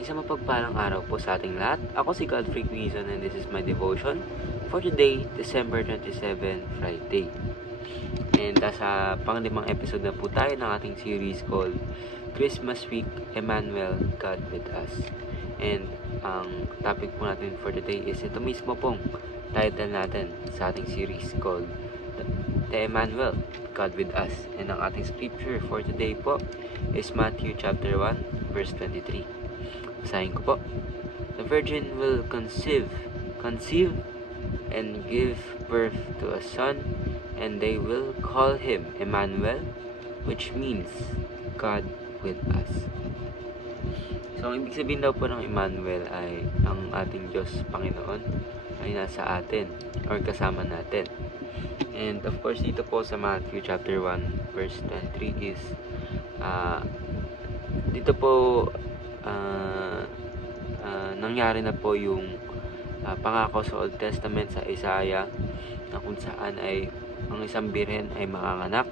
Isang mapagpalang araw po sa ating lahat. Ako si Godfrey Quizon and this is my devotion for today, December 27, Friday. And sa panglimang episode na po tayo ng ating series called Christmas Week, Emmanuel, God with Us. And ang topic po natin for today is ito mismo pong title natin sa ating series called The Emmanuel, God with Us. And ang ating scripture for today po is Matthew chapter 1, verse 23. Basahin ko po. The virgin will conceive and give birth to a son, and they will call him Emmanuel, which means God with us. So, ang ibig sabihin daw po ng Emmanuel ay ang ating Diyos Panginoon ay nasa atin or kasama natin. And of course, dito po sa Matthew chapter 1, verse 23 is dito po nangyari na po yung pangako sa Old Testament sa Isaiah na kung saan ay ang isang birhen ay makanganak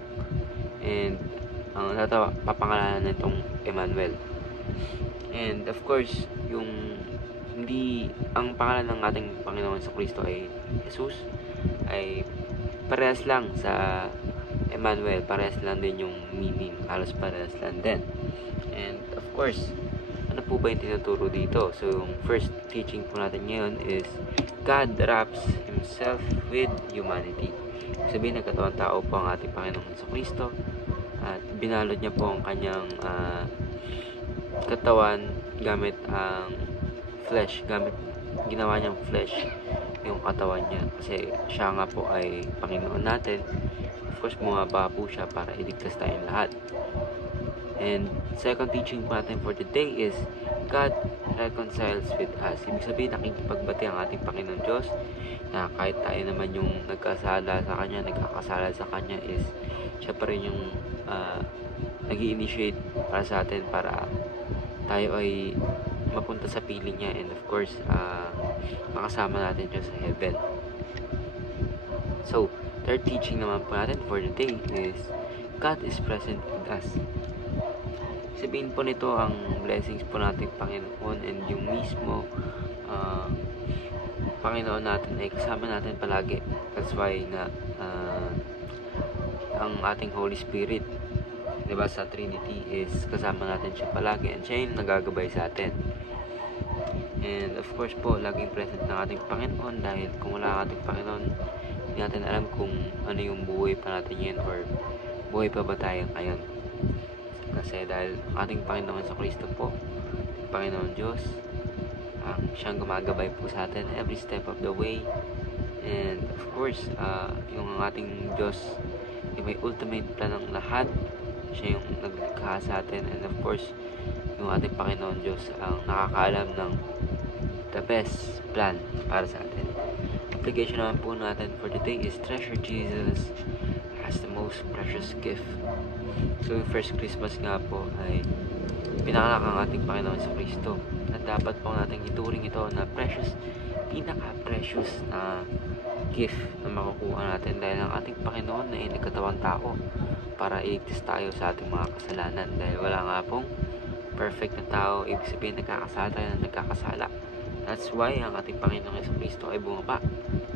and ang papangalanan nitong Emmanuel. And of course, ang pangalan ng ating Panginoon sa Kristo ay Jesus ay parehas lang sa Emmanuel, parehas lang din yung meaning, halos parehas lang din. And of course, ano po ba yung tinuturo dito? So, yung first teaching po natin ngayon is God wraps Himself with humanity. Sabihin, nagkatawang tao po ang ating Panginoon sa Kristo at binalot niya po ang kanyang katawan gamit ang flesh, ginawa niyang flesh yung katawan niya kasi siya nga po ay Panginoon natin. Of course, bumaba po siya para iligtas tayong lahat. And second teaching po natin for today is God reconciles with us. Ibig sabihin, nakikipagbati ang ating Panginoon Diyos na kahit tayo naman yung nagkakasala sa Kanya is siya pa rin yung nag-i-initiate para sa atin para tayo ay mapunta sa piling niya and of course makasama natin siya sa heaven. So, third teaching naman po natin for the day is God is present with us. Sabihin po nito ang blessings po natin Panginoon and yung mismo Panginoon natin ay kasama natin palagi. That's why nga ang ating Holy Spirit, diba, sa Trinity is kasama natin siya palagi and siya yung nagagabay sa atin. And of course po, laging present ng ating Panginoon dahil kung wala ang ating Panginoon, hindi natin alam kung ano yung buhay pa natin yun or buhay pa ba tayo ngayon. Kasi dahil ang ating Panginoon sa Kristo po, Panginoon Diyos, siyang gumagabay po sa atin every step of the way. And of course, yung ating Diyos yung may ultimate plan ng lahat. Siya yung naglikha sa atin. And of course, yung ating Panginoon Diyos ang nakakaalam ng the best plan para sa atin. Application naman po natin for today is treasure Jesus as the most precious gift. So yung first Christmas nga po ay pinanganak ang ating Panginoon sa Kristo at dapat po natin ituring ito na precious, pinaka-precious na gift na makukuha natin dahil ang ating Panginoon ay nagkatawang tao para iligtas tayo sa ating mga kasalanan dahil wala nga pong perfect na tao, ibig sabihin nagkakasala tayo na nagkakasala. That's why ang ating Panginoon sa Kristo ay bumaba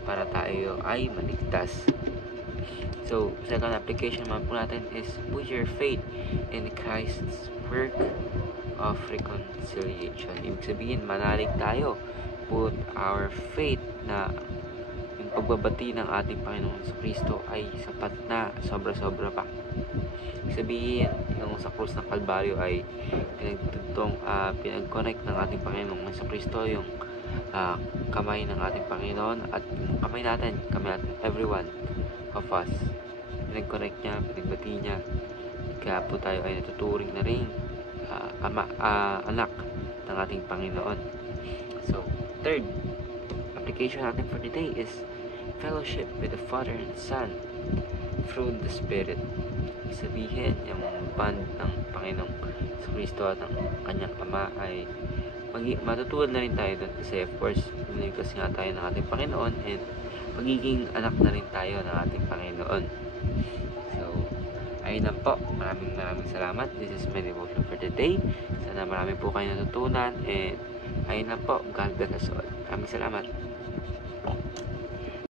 para tayo ay maligtas. So, second application naman po natin is put your faith in Christ's work of reconciliation. Ibig sabihin, manalig tayo. Put our faith na yung pagbabati ng ating Panginoon sa Kristo ay sapat na, sobra-sobra pa. Ibig sabihin, yung sa krus ng Kalbaryo ay pinag-connect ng ating Panginoon sa Kristo yung kamay ng ating Panginoon at kamay natin, everyone of us. Pinag-connect niya, pinagbati niya. Kaya po tayo ay natuturing na rin anak ng ating Panginoon. So, third application natin for today is fellowship with the Father and Son through the Spirit. Sabihin, yung bond ng Panginoong sa Kristo at ng kanyang Ama ay matutulad na rin tayo doon kasi of course, niligtas nga tayo ng ating Panginoon and magiging anak na rin tayo ng ating Panginoon. So, I ayun lang po. Maraming salamat. This is my devotion for today. Sana marami po kayo natutunan. And ayun lang po. God bless us all. Maraming salamat.